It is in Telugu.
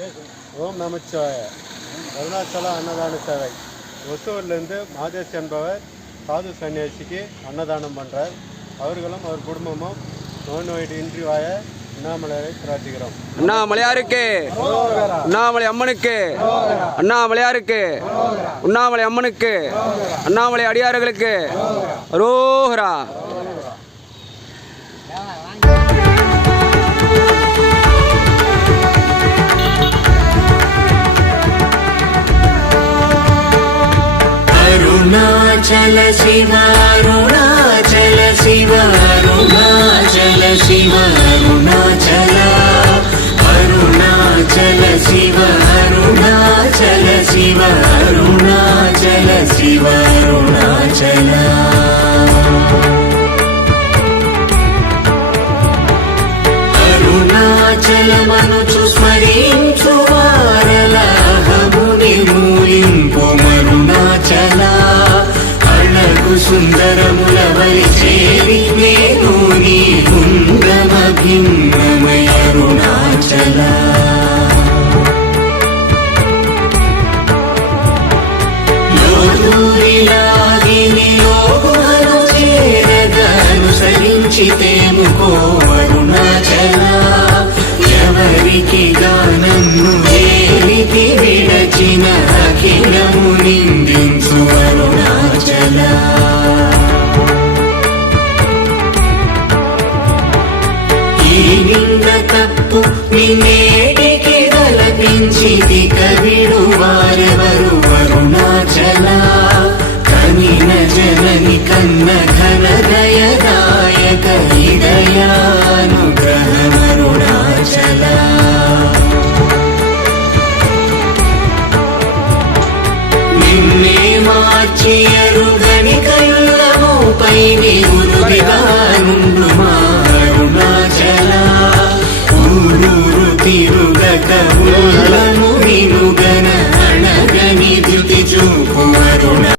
ஓம் நமச்சிவாய. அருணாச்சல அன்னதான சேவை. ஒசூர்லேருந்து மாதேஷ் என்பவர் சாது சன்னியாசிக்கு அன்னதானம் பண்ணுறார். அவர்களும் அவர் குடும்பமும் நோயின்றி வாய அண்ணாமலையாரை பிரார்த்திக்கிறோம். அண்ணாமலையாருக்கு, அண்ணாமலை அம்மனுக்கு, அண்ணாமலையாருக்கு, அண்ணாமலை அம்மனுக்கு, அண்ணாமலை அடியார்களுக்கு அரோஹரா. अरुणाचल शिव अरुणाचल शिव अरुणाचल शिव अरुणाचल अरुणाचल शिव अरुणाचल शिव अरुणाचल शिव अरुणाचल अरुणाचल मनुचु स्मरिंचु वारलाहमुनि मूलिंपु मरुणाचल अळगु सुंदरमुलवलि चेरि नेनु नी गुंडम भिन्नमय अरुणाचल लोदूरिलागिनि लोगुमनु चेरग अनुसरिंचितेमुको अरुणाचल ఎవరికి గానన్ను ఏలితి విడచిన అఖిలము నిందించు అరుణాచల ఈ నింద తప్పు నిన్నేటికి గలపించితి కవిడు వారెవరు అరుణాచల కనిన జనని కన్న ఘన దయదాయక హృదయానుగ్రహమరుణాచల నిన్నే మార్చి ఎరుగని కళ్ళముపై నిగురుడిగానుండు మా అరుణాచల ఊరూరు తిరుగక ఊళ్ళము వినుగన అణగని ధృతి చూపు